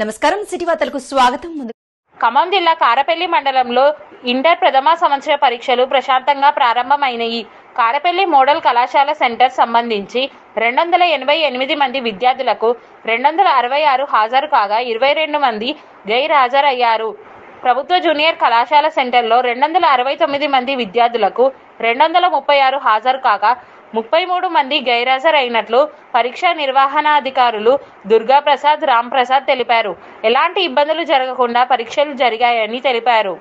నమస్కారం సిటీ వార్తలకు స్వాగతం. ఖమ్మం జిల్లా కారపల్లి మండలంలో ఇంటర్ ప్రథమ సంవత్సర పరీక్షలు ప్రశాంతంగా ప్రారంభమైనాయి. కారపల్లి మోడల్ కళాశాల సెంటర్ సంబంధించి 288 మంది విద్యార్థులకు 266 హాజరు కాగా 22 మంది గైర్హాజరయ్యారు. ప్రభుత్వ జూనియర్ కళాశాల సెంటర్లో 269 మంది విద్యార్థులకు 236 హాజరు కాగా 33 మంది గైర్హాజరైనట్లు పరీక్షా నిర్వహణాధికారులు దుర్గాప్రసాద్, రాంప్రసాద్ తెలిపారు. ఎలాంటి ఇబ్బందులు జరగకుండా పరీక్షలు జరిగాయని తెలిపారు.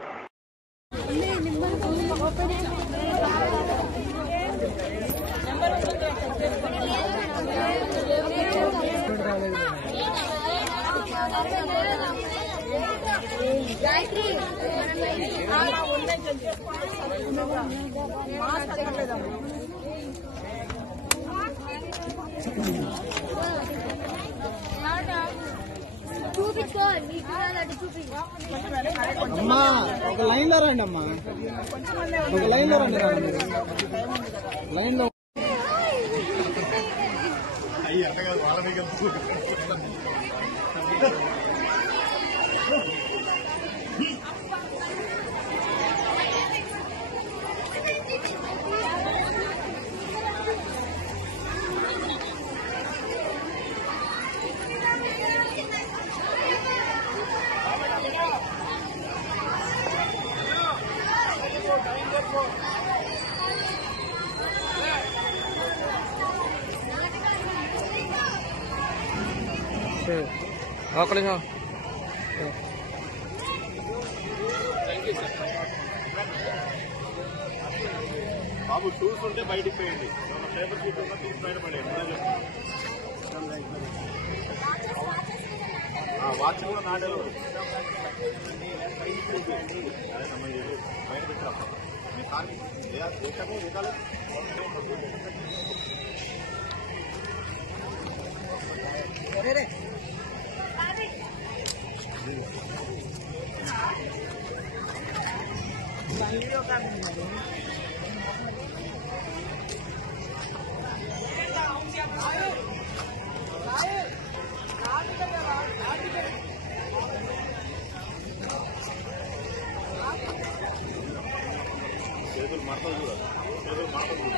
అమ్మా ఒక లైన్ లో రండి అమ్మా, ఒక లైన్ లో రండి, లైన్ లో బాబు షూస్ ఉంటే బయటికి పోయండి. పేపర్ షీట్ ఉన్నా తీసి బయట పడేయండి. వాచ్ కూడా నాడలు బయట పెట్టా మీ కార్మి దేశము విధాలు చేతులు మడతలు చూడాలి. చేతులు మడతలు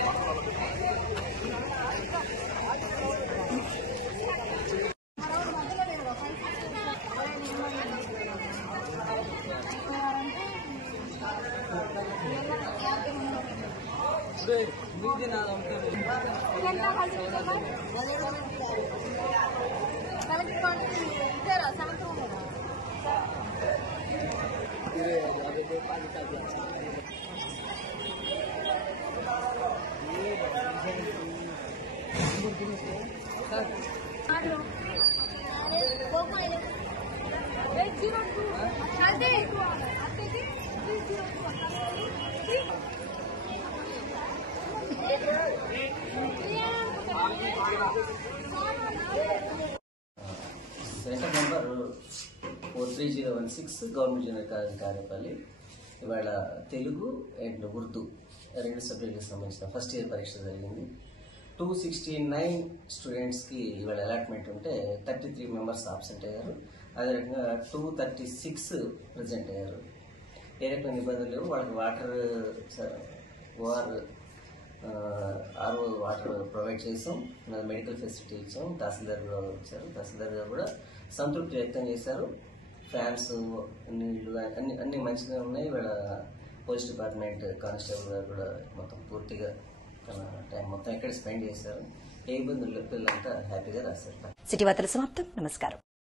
centre number 43016 government junior college Karepalli. ఇవాళ తెలుగు అండ్ ఉర్దూ రెండు సబ్జెక్టులకు సంబంధించిన ఫస్ట్ ఇయర్ పరీక్ష జరిగింది. 269 స్టూడెంట్స్కి ఇవాళ అలాట్మెంట్ ఉంటే 33 మెంబర్స్ ఆబ్సెంట్ అయ్యారు. అదే రకంగా 236 ప్రజెంట్ అయ్యారు. ఏ రకమైన ఇబ్బందులు లేవు. వాళ్ళకి ఆర్ఓ వాటర్ ప్రొవైడ్ చేసాం, మెడికల్ ఫెసిలిటీ ఇచ్చాం. తహసీల్దార్ కూడా వచ్చారు. తహసీల్దార్ గారు కూడా సంతృప్తి వ్యక్తం చేశారు. ఫ్యాన్స్, నీళ్లు అన్ని మంచిగా ఉన్నాయి. వీళ్ళ పోలీస్ డిపార్ట్మెంట్ కానిస్టేబుల్ గారు కూడా మొత్తం పూర్తిగా తన టైం మొత్తం ఎక్కడ స్పెండ్ చేశారు. ఏ ఇబ్బందులు పిల్లలంతా హ్యాపీగా రాశారు. సిటీ వార్తల సమాప్తం. నమస్కారం.